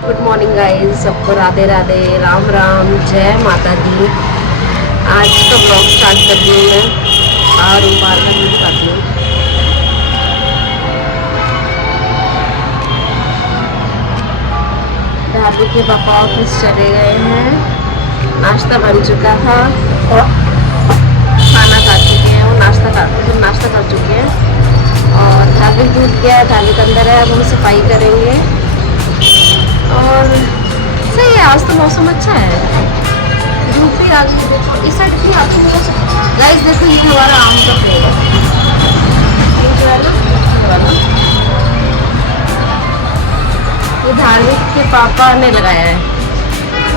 Good morning guys, सबको राधे राधे, राम राम, जय माता दी। आज का ब्लॉग स्टार्ट कर दी हूँ मैं और बार बार भी दिखाती हूँ। दादी के पापा ऑफिस चले गए हैं। नाश्ता बन चुका था, खाना खा चुके हैं, वो नाश्ता कर चुके हैं। और धार्मिक दूध गया है, धार्मिक अंदर है, अब हम सफाई करेंगे। और सही है, आज तो मौसम अच्छा है, धूप भी आ गई। देखो इस साइड भी आपको गाइस, देखो ये हमारा आम का पेड़ है, ये धार्मिक के पापा ने लगाया है,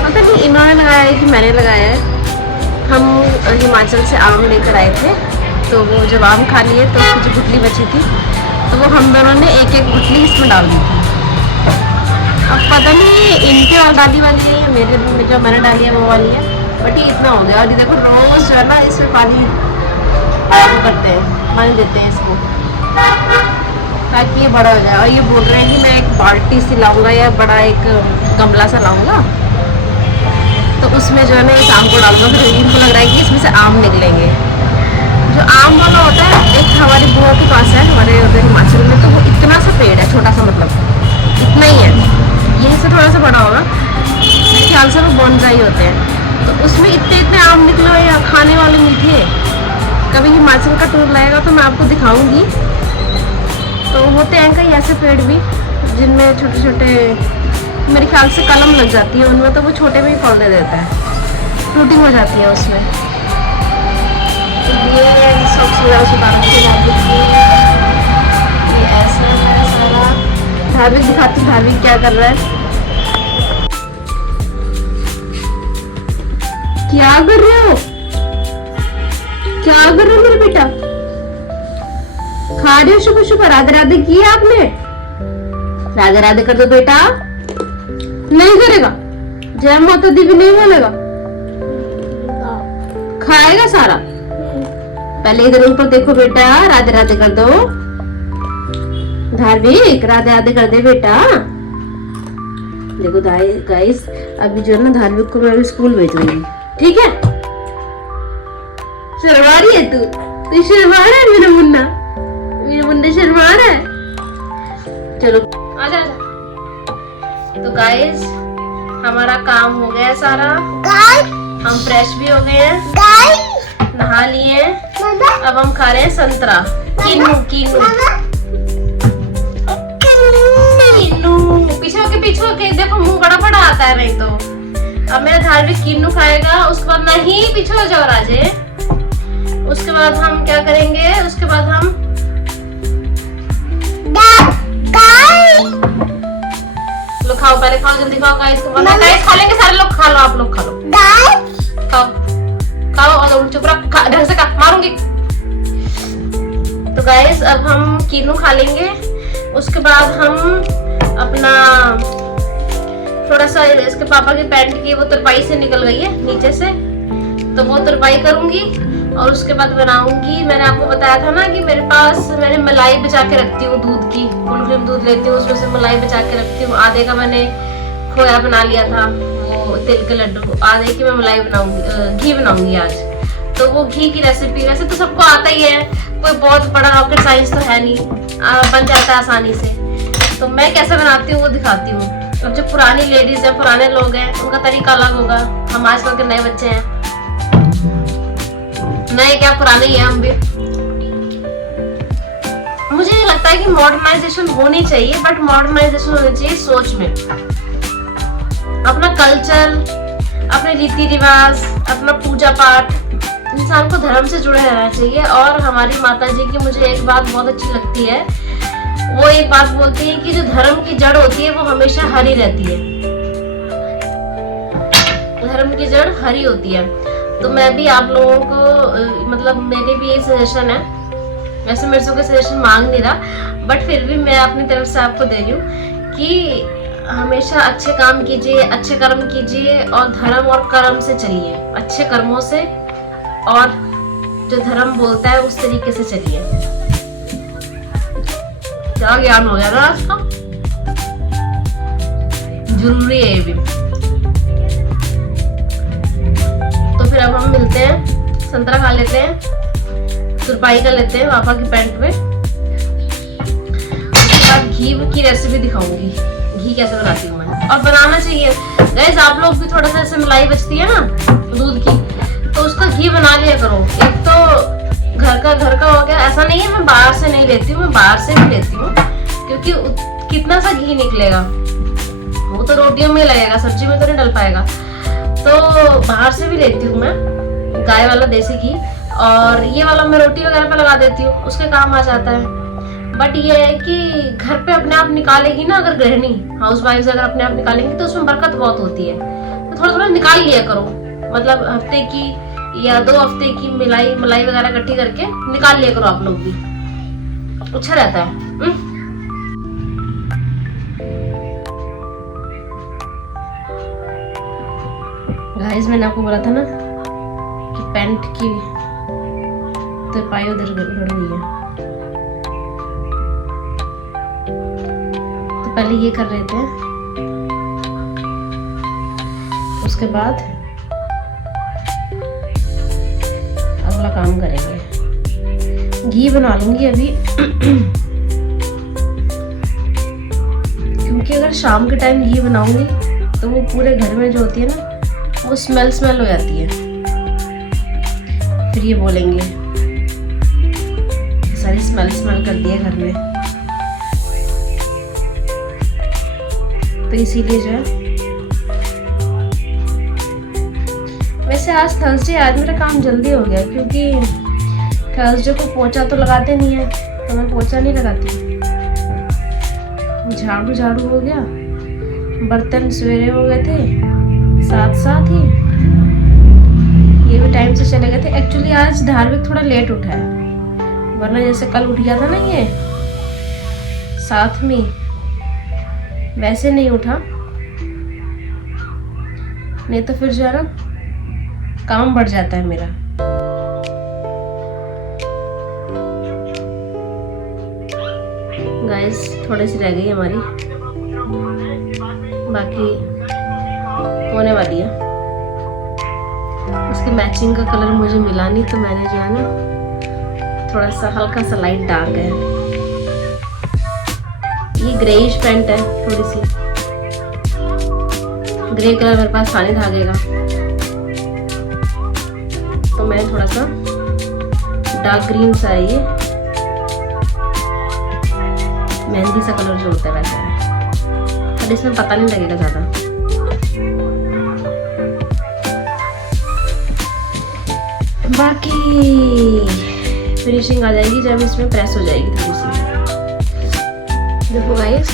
मतलब नहीं इन्होंने लगाया है कि मैंने लगाया है। हम हिमाचल से आम लेकर आए थे, तो वो जब आम खा लिए तो उसकी जो गुठली बची थी, तो वो हम दोनों ने एक एक गुठली इसमें डाल दी थी। अब पता नहीं इनके और दादी वाली है या मेरे में जो मैंने डाली है वो वाली है, बट ये इतना हो गया। और ये देखो रोज जो है ना इसमें पानी करते हैं, पानी देते हैं इसको ताकि ये बड़ा हो जाए। और ये बोल रहे हैं कि मैं एक बाल्टी सी लाऊंगा या बड़ा एक गमला सा लाऊंगा, तो उसमें जो है ना इस आम को डालूंगा। फिर इनको लग रहा है कि इसमें से आम निकलेंगे। जो आम वाला होता है, एक हमारी बुआ के पास है, हमारे उधर हिमाचल में, तो वो इतना सा पेड़ है, छोटा सा, मतलब इतना ही है, यहीं से थोड़ा सा बड़ा होगा, मेरे ख्याल से वो बोनसाई होते हैं। तो उसमें इतने इतने आम निकले हुए हैं, खाने वाले मीठे। कभी हिमाचल का टूर लाएगा तो मैं आपको दिखाऊंगी। तो होते हैं कई ऐसे पेड़ भी जिनमें छोटे छोटे, मेरे ख्याल से कलम लग जाती है उनमें, तो वो छोटे में ही फल दे देता है, फ्रूटिंग हो जाती है उसमें। तो ये ऐसा है सारा। धार्मिक दिखाती, धार्मिक क्या कर रहा है, क्या कर रहे हो, क्या कर रहे हो मेरे बेटा, खा रहे हो? शुभ शुभ राधे राधे की आपने, राधे राधे कर दो बेटा। नहीं करेगा, जय माता दी भी नहीं बोलेगा, खाएगा सारा। पहले इधर ऊपर देखो बेटा, राधे राधे कर दो। धार्मिक राधे राधे कर दे बेटा। देखो गाइस, अभी जो है ना धार्मिक को मैं अभी स्कूल भेज रही हूँ, ठीक है? शर्मा रही है तू शर्मा रहा है मेरा मुन्ना शर्मा रहा है। चलो आजा आजा। तो गाइस हमारा काम हो गया सारा, हम फ्रेश भी हो गए हैं, नहा लिए। अब हम खा रहे हैं संतरा, किन्नू पीछे होके देखो, मुंह बड़ा बड़ा आता है। नहीं तो अब मेरा धार्मिक किन्नू खाएगा, उसके बाद नहीं पीछे हो जाओ राजे। उसके बाद हम क्या करेंगे, उसके बाद हम लो खाओ, पहले खाओ, जल्दी खाओ गाइस। गाइस खा लेंगे सारे लोग, खा लो, आप लोग खा लो, खाओ और चुप रख, ढंग से खा, मारूंगी। तो गाइस अब हम किन्नू खा लेंगे। उसके बाद हम अपना थोड़ा सा, इसके पापा की पैंट की वो तुरपाई से निकल गई है नीचे से, तो वो तुरपाई करूंगी। और उसके बाद बनाऊंगी, मैंने आपको बताया था ना कि मेरे पास मैंने मलाई बचा के रखती हूँ, दूध की फुल क्रीम दूध लेती हूँ, उसमें से मलाई बचा के रखती हूँ। आधे का मैंने खोया बना लिया था, वो तिल के लड्डू, आधे की मैं मलाई बनाऊंगी, घी बनाऊंगी आज। तो वो घी की रेसिपी वैसे तो सबको आता ही है, कोई बहुत बड़ा रॉकेट साइंस तो है नहीं, बन जाता है आसानी से। तो मैं कैसे बनाती हूँ वो दिखाती हूँ। अब जो पुरानी लेडीज हैं, पुराने लोग हैं, उनका तरीका अलग होगा, हम आजकल के नए बच्चे हैं, नए क्या पुराने ही हैं हम भी। मुझे ये लगता है कि मॉडर्नाइजेशन होनी चाहिए, बट मॉडर्नाइजेशन होनी चाहिए सोच में। अपना कल्चर, अपने रीति रिवाज, अपना पूजा पाठ, इंसान को धर्म से जुड़े रहना चाहिए। और हमारी माता जी की मुझे एक बात बहुत अच्छी लगती है, वो एक बात बोलती है कि जो धर्म की जड़ होती है वो हमेशा हरी रहती है, धर्म की जड़ हरी होती है। तो मैं भी आप लोगों को, मतलब मेरे भी ये सजेशन है, वैसे मेरे से कोई सजेशन मांग नहीं रहा, बट फिर भी मैं अपनी तरफ से आपको दे रही हूँ कि हमेशा अच्छे काम कीजिए, अच्छे कर्म कीजिए, और धर्म और कर्म से चलिए, अच्छे कर्मों से, और जो धर्म बोलता है उस तरीके से चलिए। क्या ज्ञान हो गया ना आज का। जरूरी है ये भी। तो फिर अब हम मिलते हैं, संतरा खा लेते हैं, तुरपाई कर लेते हैं पापा की पैंट पे। उसके बाद घी की रेसिपी दिखाऊंगी, घी कैसे बनाती हूँ मैं। और बनाना चाहिए गाइस, आप लोग भी थोड़ा सा, ऐसे मलाई बचती है ना दूध की, तो उसका घी बना लिया करो। एक तो घर का हो गया। ऐसा नहीं है मैं बाहर से नहीं लेती हूँ, मैं बाहर से भी लेती हूँ, क्योंकि कितना सा घी निकलेगा, वो तो रोटियों में लगेगा, सब्जी में तो नहीं डल पाएगा। तो बाहर से भी लेती हूँ मैं, गाय वाला देसी घी। और ये वाला मैं रोटी वगैरह पे लगा देती हूँ, उसके काम आ जाता है। बट ये है कि घर पे अपने आप निकालेगी ना, अगर गृहिणी हाउस वाइफ अगर अपने आप निकालेंगी तो उसमें बरकत बहुत होती है। तो थोड़ा थोड़ा निकाल लिया करो, मतलब हफ्ते की या 2 हफ्ते की मलाई वगैरह इकट्ठी करके निकाल लिया करो आप लोग भी, अच्छा रहता है। गाइस मैंने आपको बोला था ना कि पैंट की तुरपाई उधर उड़ गई है, तो पहले ये कर रहे थे, उसके बाद अगला काम करेंगे। घी बना लूंगी अभी क्योंकि अगर शाम के टाइम घी बनाऊंगी तो वो पूरे घर में जो होती है ना, वो स्मेल हो जाती है। फिर ये बोलेंगे सारी स्मेल कर दिया घर में। तो इसीलिए जो है, वैसे आज थर्सडे, आज मेरा काम जल्दी हो गया, क्योंकि थर्सडे को पोंछा तो लगाते नहीं है, तो मैं पोंछा नहीं लगाती। झाड़ू हो गया, बर्तन सवेरे हो गए थे साथ ही, ये भी टाइम से चले गए थे। एक्चुअली आज धार्मिक थोड़ा लेट उठा है, वरना जैसे कल उठ गया था ना ये साथ में, वैसे नहीं उठा। नहीं तो फिर जो है ना काम बढ़ जाता है मेरा। गाइस थोड़ी सी रह गई हमारी, बाकी होने वाली है। इसके मैचिंग का कलर मुझे मिला नहीं, तो मैंने जो है ना थोड़ा सा हल्का सा लाइट डार्क है, ये ग्रेइश पैंट है, थोड़ी सी ग्रे कलर मेरे पास पानी धागेगा, तो मैं थोड़ा सा डार्क ग्रीन सा है, ये मेहंदी सा कलर जो होता है वैसा है, पर इसमें पता नहीं लगेगा ज्यादा। बाकी फिनिशिंग आ जाएगी जब इसमें प्रेस हो जाएगी थोड़ी सी। देखो गाइस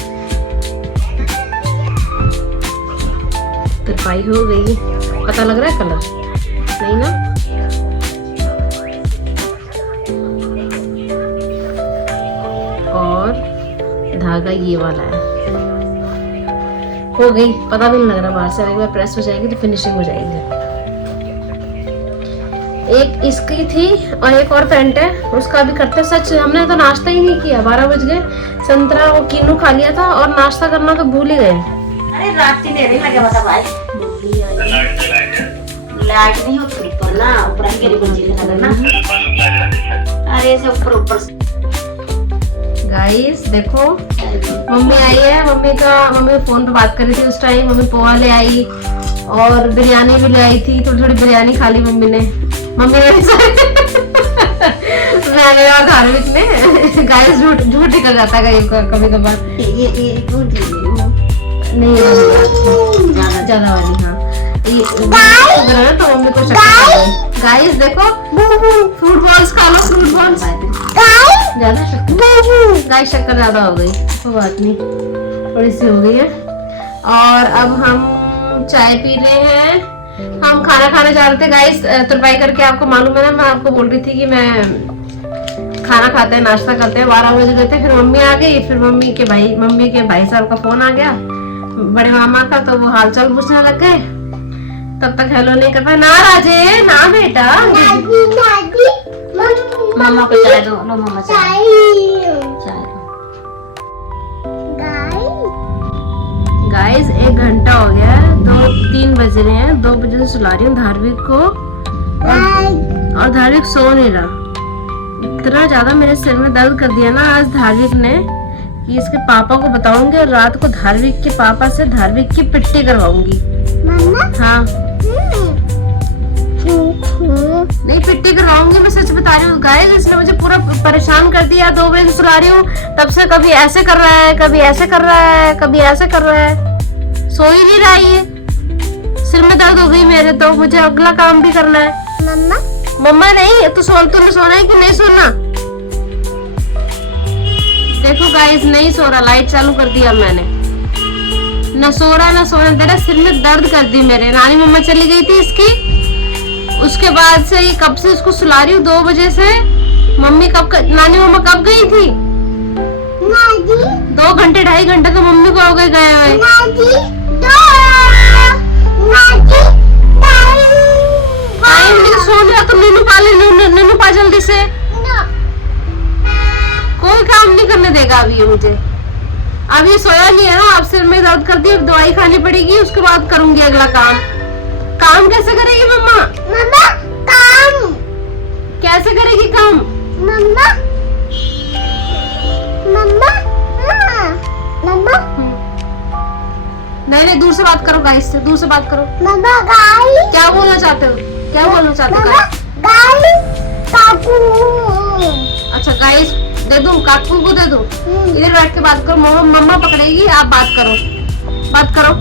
तुरपाई हो गई, पता लग रहा है कलर नहीं ना? और धागा ये वाला है, हो गई, पता भी नहीं लग रहा बाहर से। एक बार प्रेस हो जाएगी तो फिनिशिंग हो जाएगी। एक इसकी थी और एक और पैंट है, उसका भी करते। सच हमने तो नाश्ता ही नहीं किया, 12 बज गए। संतरा वो कीनू खा लिया था और नाश्ता करना तो भूल ही गए। अरे रात की देर लगे बता भाई, लाइट नहीं होती ऊपर ना, ऊपर ही गिरी बंजी लगा ना, अरे से ऊपर गाइस देखो मम्मी आई है, मम्मी फोन पे बात कर रही थी उस टाइम। मम्मी पोहा ले आई और बिरयानी भी ले आई थी, थोड़ी बिरयानी खा ली मम्मी ने। मैंने और धार्मिक ने। गाइस झूठ निकल जाता है कभी कभार, नहीं ज्यादा वाली। हाँ तो मम्मी को गाइस देखो फ्रूट बॉल्स खा लो, फ्रूट बॉल्स ज्यादा शक्कर, गाइस शक्कर ज्यादा हो गई, कोई बात नहीं, थोड़ी सी हो गई है। और अब हम चाय पी रहे हैं, हम खाना खाने जा रहे थे गाइस तुरपाई करके। आपको मालूम है ना, मैं आपको बोल रही थी कि मैं खाना खाते हैं, नाश्ता करते हैं। 12 बजे गए थे, फिर मम्मी आ गई, फिर मम्मी के भाई साहब का फोन आ गया, बड़े मामा का, तो वो हालचाल पूछने लग गए। तब तक हेलो नहीं कर पाए। ना राजे ना बेटा, मामा को चाय दो, लो मामा चाय। गाइस 1 घंटा हो गया है, 2-3 बज रहे हैं। 2 बजे से सुला रही हूँ धार्विक को और धार्विक सो नहीं रहा। इतना ज्यादा मेरे सिर में दर्द कर दिया ना आज धार्विक ने कि इसके पापा को बताऊंगी और रात को धार्विक के पापा से धार्विक की पिट्टी करवाऊंगी। हाँ नहीं पिट्टी करवाऊंगी, मैं सच बता रही हूँ गाइस। इसने मुझे पूरा परेशान कर दिया। 2 बजे से सुला रही हूँ, तब से कभी ऐसे कर रहा है, कभी ऐसे कर रहा है, कभी ऐसे कर रहा है। सो ही नहीं रहा ये। सिर में दर्द हो गई मेरे, तो मुझे अगला काम भी करना है। मम्मा नहीं, तूने सोना है कि नहीं सोना? देखो गाइस नहीं सो रहा, लाइट चालू कर दिया मैंने। न सो रहा ना सोने दे रहा, सिर में दर्द कर दी मेरे। नानी मम्मा चली गई थी इसकी, उसके बाद से ये कब से इसको सुला रही हूँ 2 बजे से। नानी मम्मा कब गई थी? 2 घंटे 2.5 घंटे तो मम्मी को हो गए हुए। सो लिया तो नीनू पा ले, नीनू पा जल्दी से। कोई काम नहीं करने देगा अभी ये मुझे। अब ये सोया नहीं है ना, अब सिर में दर्द कर दी, दवाई खानी पड़ेगी, उसके बाद करूंगी अगला काम। काम कैसे करेगी मम्मा? काम कैसे करेगी काम? नहीं दूर से बात करो गाइस से, दूर से बात करो। क्या बोलना चाहते हो? क्या बोलना चाहते हो? अच्छा गाइस दे दूं, काकू को दे दूं। इधर बैठ के बात करो, मम्मा पकड़ेगी, आप बात करो, बात करो।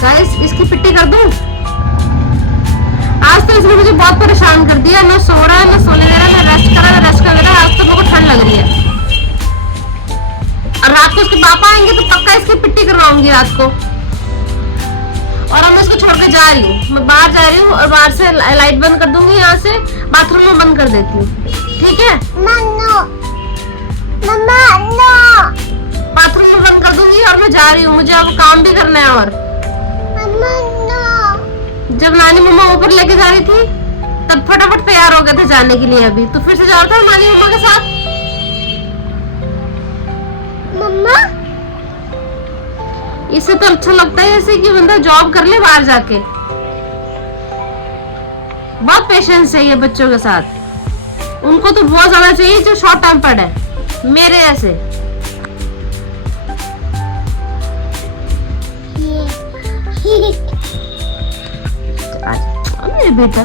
गाइस इसकी पिट्टी कर दूं। आज तो इसने मुझे बहुत परेशान कर दिया, ना सो रहा है, ना सोने दे रहा है, ना रेस्ट कर रहा है। आज तो मेरे को ठंड लग रही है और रात को उसके पापा आएंगे तो पक्का इसकी पिट्टी करवाऊंगी रात को। और अब मैं इसको छोड़ के जा रही हूँ, मैं बाहर जा रही हूँ और बाहर से लाइट बंद कर दूंगी, यहाँ से बाथरूम में बंद कर देती हूँ, ठीक है? बाथरूम में बंद कर दूंगी और मैं जा रही हूँ, मुझे अब काम भी करना है। और जब नानी मम्मा ऊपर लेके जा रही थी तब फटाफट तैयार हो गए थे जाने के लिए। अभी तो फिर से जा रहा था नानी मम्मा के साथ। इससे तो अच्छा लगता है ऐसे कि बंदा जॉब कर ले बाहर जाके। बहुत पेशेंस है ये बच्चों के साथ, उनको तो बहुत ज्यादा चाहिए जो शॉर्ट टेम्पर्ड है मेरे ऐसे। मेरे बेटा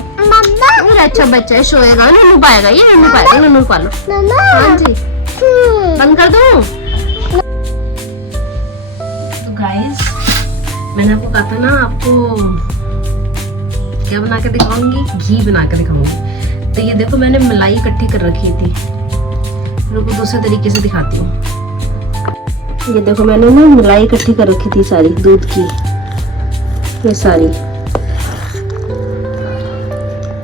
मेरा अच्छा बच्चा है, सोएगा, नन्नू पाएगा, ये नन्नू पाएगा, नन्नू पालो। हाँ जी बंद कर दूं। तो गाइस मैंने आपको कहा था ना, आपको क्या बना के दिखाऊंगी, घी बना के दिखाऊंगी। तो ये देखो मैंने मलाई इकट्ठी कर रखी थी, रुको दूसरे तरीके से दिखाती हूँ। ये देखो मैंने ना मलाई इकट्ठी कर रखी थी सारी दूध की, ये सारी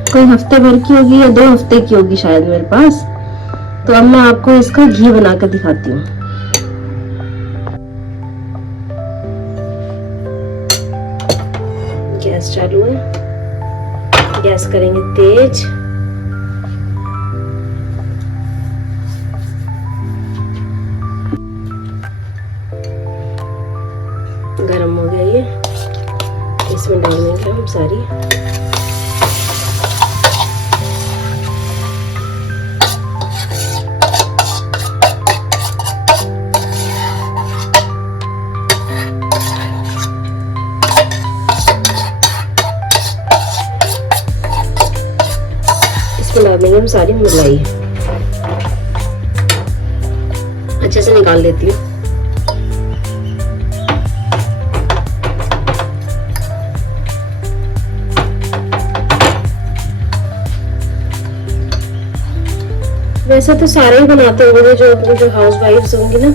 कोई हफ्ते भर की होगी या 2 हफ्ते की होगी शायद मेरे पास। तो अब मैं आपको इसका घी बना कर दिखाती हूँ। गैस चालू है, गैस करेंगे तेज। गरम हो गया ये, इसमें डालेंगे हम सारी डालेंगे हम सारी मलाई। अच्छे से निकाल लेती हूँ। वैसे तो सारे ही बनाते होंगे जो हाउस वाइफ्स होंगी ना,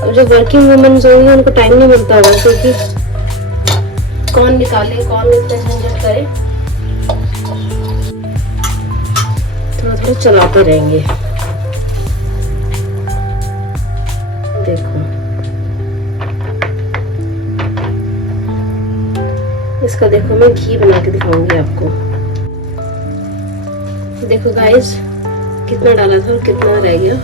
और जो वर्किंग वुमेन्स होंगी उनको टाइम नहीं मिलता होगा, क्योंकि कौन निकाले, कौन इतना झंझट करे। थोड़ा चलाते रहेंगे। देखो इसका, देखो मैं घी बना के दिखाऊंगी आपको। देखो गाइस कितना डाला था और कितना रह गया।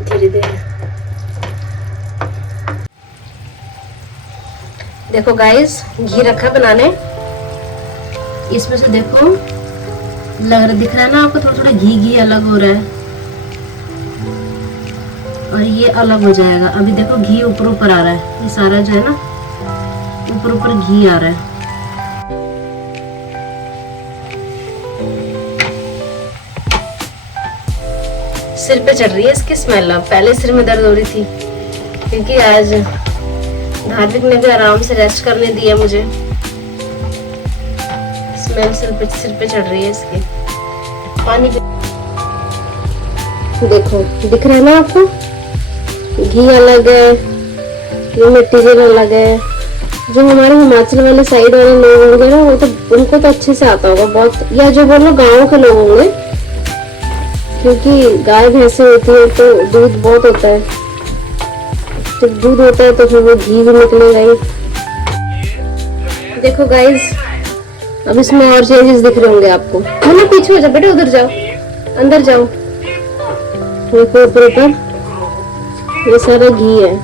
धीरे धीरे। देखो गाइस, घी रखा बनाने। इसमें से देखो दिख रहा है ना आपको, थोड़ा थोड़ा घी अलग हो रहा है और ये अलग हो जाएगा। अभी देखो घी ऊपर ऊपर आ रहा है, ये सारा जो है ना ऊपर ऊपर घी आ रहा है। सिर पे चढ़ रही है इसकी स्मेल। अब पहले सिर में दर्द हो रही थी क्योंकि आज धार्मिक ने भी आराम से रेस्ट करने दिया मुझे। स्मेल सिर पे चढ़ रही है इसकी। पानी देखो दिख रहा है ना आपको, घी अलग है, ये मटेरियल अलग है। जो हमारे हिमाचल वाले साइड वाले लोग होंगे ना, वो तो उनको तो अच्छे से आता होगा बहुत, या जो बोलो गाँव के लोग होंगे, क्योंकि गाय भैंसे होती है तो दूध बहुत होता है। जब दूध होता है तो फिर वो घी भी निकलेगा ही। देखो गाइस, अब इसमें और चेंजेस दिख रहे होंगे आपको। ना पीछे हो जाओ बेटा, उधर जाओ, अंदर जाओ। देखो ऊपर ये सारा घी है।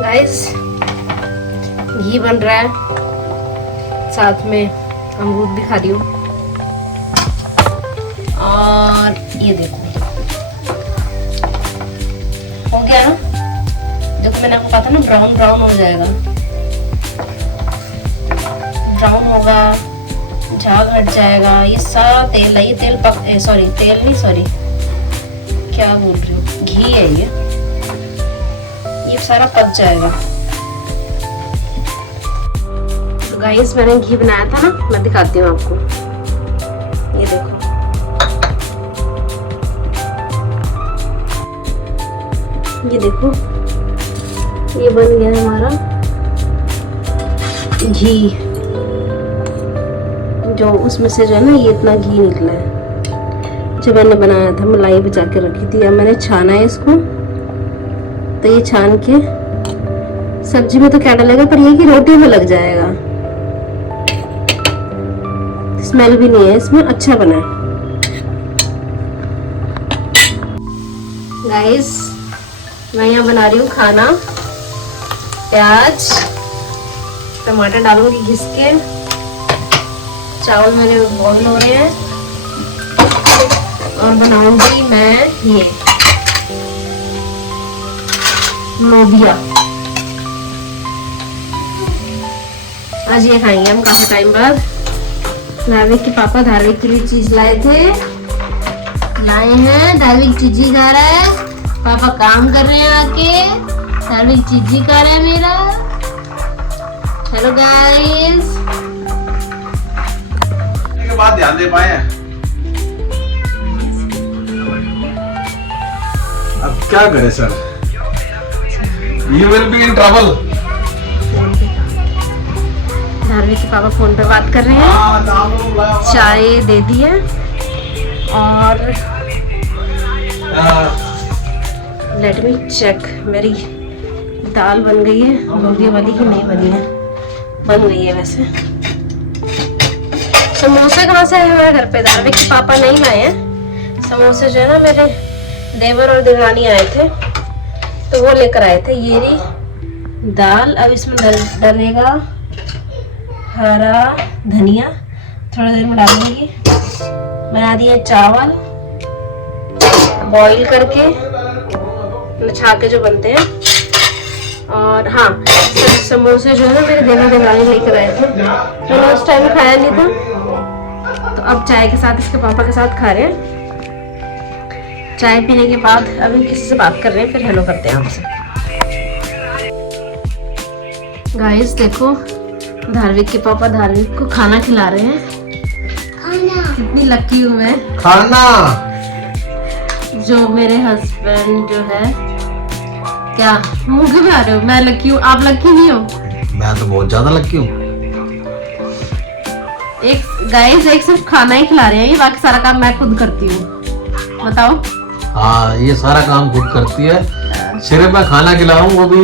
गाइस, घी बन रहा है, साथ में अमरूद भी खा रही हूँ। और ये देखो हो गया ना, देखो मैंने आपको कहा था ना ब्राउन ब्राउन हो जाएगा, ब्राउन होगा, झाग हट जाएगा। ये सारा तेल है, ये तेल क्या बोल रही हूँ, घी है ये सारा पक जाएगा। तो गाइस, मैंने घी बनाया था ना, मैं दिखाती हूँ आपको। ये देखो, ये देखो, ये बन गया हमारा घी। जो उसमें से जो है ना, ये इतना घी निकला है। जब मैंने बनाया था, मलाई बचा के रखी थी, अब मैंने छाना है इसको। तो ये छान के सब्जी में तो क्या डालेगा, पर ये कि रोटी में लग जाएगा। स्मेल भी नहीं है इसमें, अच्छा बना है। गाइस, मैं यहाँ बना रही हूँ खाना। प्याज टमाटर डालूंगी घिस के। चावल मेरे बॉईल हो रहे हैं और बनाऊंगी मैं ये लोबिया। आज ये खाएंगे हम काफी टाइम बाद। धार्मिक के पापा धार्मिक के लिए चीज लाए हैं। धार्मिक चीजी खा रहा है, पापा काम कर रहे हैं आके। धार्मिक चीजी खा रहा है मेरा। हेलो गाइस, के बाद ध्यान दे पाए। अब क्या करे sir, you will be in trouble. धार्मिक के पापा फोन पे बात कर रहे हैं। चाय दे दी है और लेट मी चेक, मेरी दाल बन गई है। लोबिया वाली ही नहीं बनी है, बन गई है वैसे। समोसे कहाँ से आए हमारे घर पे? धार्मिक के पापा नहीं लाए हैं समोसे, जो है ना मेरे देवर और देवरानी आए थे तो वो लेकर आए थे। ये रही दाल। अब इसमें डलेगा हरा धनिया, थोड़ी देर में डालूंगी। बना दिए चावल बॉईल करके, नछा के जो बनते हैं। और हाँ, समोसे जो है ना मेरे देवर देवरानी लेकर आए थे, तो उस टाइम खाया नहीं था, तो अब चाय के साथ इसके पापा के साथ खा रहे हैं। चाय पीने के बाद अभी किसी से बात कर रहे हैं, फिर हेलो करते हैं आपसे। गाइस देखो, धार्मिक के पापा धार्मिक को खाना खिला रहे हैं। खाना कितनी लकी हूँ मैं। खाना जो मेरे हस्बैंड जो है, क्या मुंह क्यों में आ रहे हो? मैं लकी हूँ, आप लकी नहीं हो? मैं तो बहुत ज्यादा लकी हूँ। एक सिर्फ खाना ही खिला रहे हैं, ये बाकी सारा काम मैं खुद करती हूँ। बताओ। हाँ, ये सारा काम खुद करती है, सिर्फ मैं खाना खिला रहा हूँ। वो भी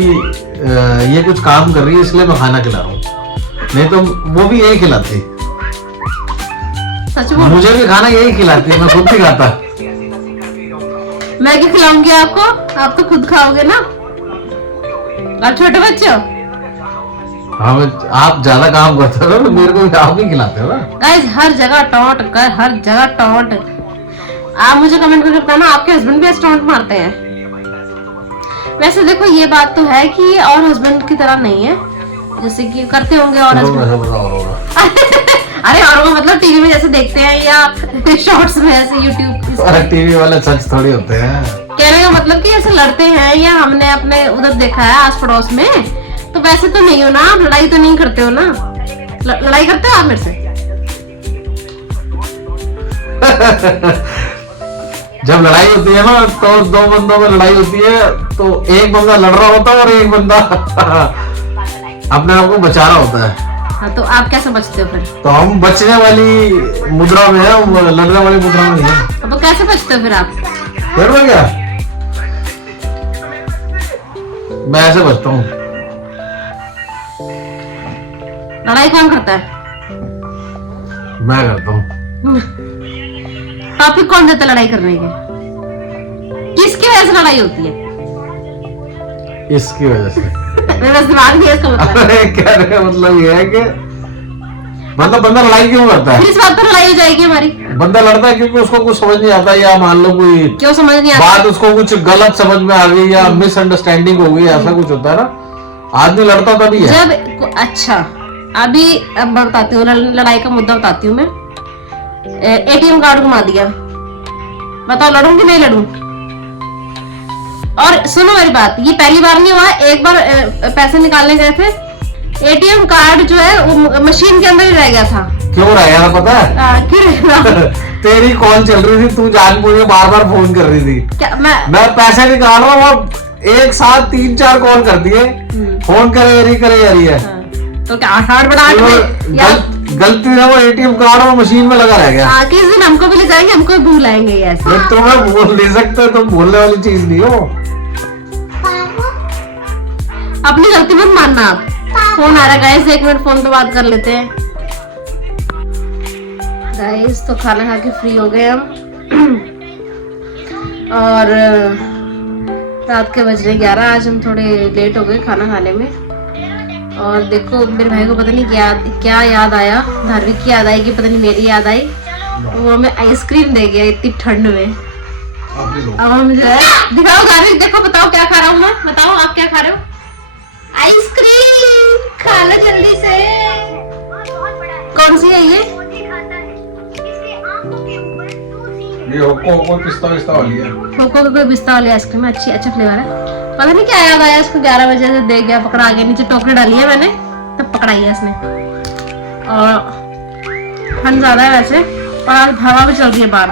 ये कुछ काम कर रही है इसलिए मैं खाना खिला रहा हूँ, नहीं तो वो भी यही खिलाती। सच बोल। मुझे भी खाना यही खिलाती है, मैं खुद नहीं खाता। मैं क्या खिलाऊंगी आपको? आप तो खुद खाओगे ना, आप छोटे बच्चे हो। हाँ, आप ज्यादा काम करते हो तो मेरे को भी आप ही खिलाते हो ना। गाइस हर जगह टॉन्ट कर, हर जगह टॉन्ट। आप मुझे कमेंट करके बताना आपके हस्बैंड भी ऐसे टॉन्ट मारते हैं? वैसे देखो ये बात तो है कि ये और हस्बैंड की तरह नहीं है, जैसे कि करते होंगे और हस्बैंड। अरे और वो मतलब टीवी में जैसे देखते हैं या शॉर्ट्स में ऐसे यूट्यूब। टीवी वाले सच थोड़ी होते हैं। कहने का मतलब कि ऐसे लड़ते हैं, या हमने अपने उधर देखा है आस पड़ोस में, तो वैसे तो नहीं हो ना आप, लड़ाई तो नहीं करते हो ना। लड़ाई करते हो आप मेरे से? जब लड़ाई होती है ना तो दो बंदों में लड़ाई होती है, तो एक बंदा लड़ रहा होता है और एक बंदा अपने आप को बचा रहा होता है। हाँ, तो आप कैसे बचते हो फिर? तो हम बचने वाली मुद्रा में है, हम लड़ने वाली मुद्रा में नहीं है। तो कैसे बचते हो फिर आप? फिर मैं क्या, मैं ऐसे बचता हूँ। लड़ाई कौन करता है? मैं करता हूँ। टॉपिक कौन देता है लड़ाई करने के? किसकी वजह से लड़ाई होती है? इसकी वजह से। मेरे पास दिमाग नहीं है इसका मतलब। अरे क्या रे, मतलब ये है कि मतलब बंदा लड़ाई क्यों करता है? फिर इस बात पर लड़ाई हो जाएगी हमारी। बंदा लड़ता है क्योंकि उसको कुछ समझ नहीं आता, या मान लो कोई क्यों समझ नहीं आता? बात उसको कुछ गलत समझ में आ गई या मिसअंडरस्टैंडिंग हो गई, ऐसा कुछ होता है ना। आदमी लड़ता तभी है जब अच्छा अभी अब बताती हूँ, लड़ाई का मुद्दा बताती हूँ मैं। एटीएम कार्ड घुमा दिया, बताओ लड़ूं कि नहीं लड़ूं? और सुनो मेरी बात, ये पहली बार नहीं हुआ, एक बार पैसे निकालने गए थे, एटीएम कार्ड जो है वो मशीन के अंदर ही रह गया था। क्यों रह गया था पता है? क्यों रह गया? तेरी कॉल चल रही थी, तू जानबूझ के बार बार फोन कर रही थी। क्या मैं पैसे निकाल रहा हूँ, एक साथ 3-4 कॉल कर दिए, फोन करे यरी है। तो क्या 8 बड़ा गलती से वो एटीएम कार्ड और मशीन में लगा रह गया। किस दिन हमको भी ले जाएंगे, हमको भी भूल आएंगे ऐसे। तुम्हें भूल ले सकते, तुम भूलने वाली चीज नहीं हो। अपनी गलती मत मानना आप। फोन आ रहा है गाइस, 1 मिनट फोन पे बात कर लेते हैं। गाइस तो खाना खा के फ्री हो गए हम और रात के बज रहे 11। आज हम थोड़े लेट हो गए खाना खाने में। और देखो मेरे भाई को पता नहीं क्या याद आया, धार्मिक की याद आई कि पता नहीं मेरी याद आई, वो हमें आइसक्रीम दे गया इतनी ठंड में। अब हम जो है दिखाओ धार्मिक, देखो बताओ क्या खा रहा हूँ मैं, बताओ आप क्या खा रहे हो? आइसक्रीम खा लो जल्दी से। कौन सी है ये? होको पिस्ता वाली है। होको कोई पिस्ता वाली आइसक्रीम है, अच्छा फ्लेवर है। पता नहीं क्या याद आया इसको, 11 बजे से दे गया, पकड़ा गया, नीचे टोकरी डाली है मैंने तब पकड़ाई है इसने। और ठंड ज्यादा है वैसे, और आज हवा भी चल रही है बाहर,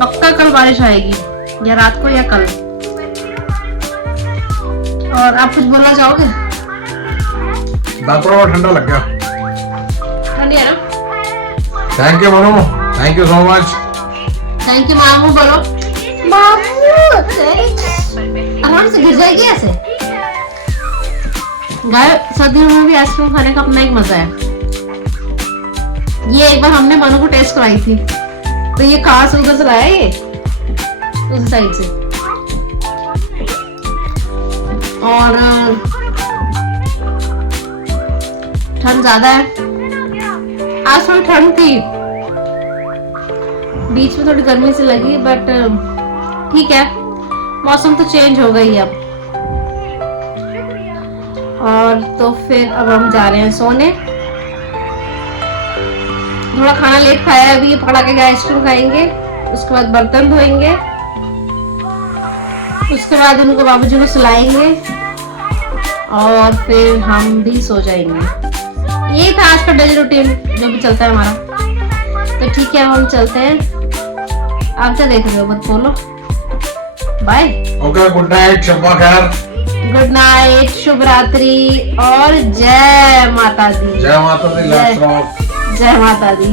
पक्का कल बारिश आएगी, या रात को या कल। और आप कुछ बोलना चाहोगे? दांतों में ठंडा लग गया। ठंडी है ना? थैंक यू मामू, thank you so much. Thank you मामू बोलो। मामू आराम से गिर जाएगी ऐसे। गाय सर्दियों में भी आइसक्रीम खाने का अपना एक मजा है। ये एक बार हमने मनु को टेस्ट कराई थी, तो ये कहाँ से उधर से लाया, ये उस साइड से। और ठंड ज्यादा है, आज थोड़ी ठंड थी, बीच में थोड़ी गर्मी से लगी, बट ठीक है, मौसम तो चेंज हो गई अब। और तो फिर अब हम जा रहे हैं सोने। थोड़ा खाना लेट खाया है, अभी ये पकड़ा के आइसक्रीम खाएंगे, उसके बाद बर्तन धोएंगे, उसके बाद उनको बाबूजी को सुलाएंगे और फिर हम भी सो जाएंगे। ये था आज का डेली रूटीन जो भी चलता है हमारा। तो ठीक है, हम चलते हैं। आप क्या देख रहे हो मत बोलो। बाय। ओके, गुड नाइट, शब्बा खैर। गुड नाइट, शुभ रात्रि और जय माता दी। जय माता दी। जय माता दी।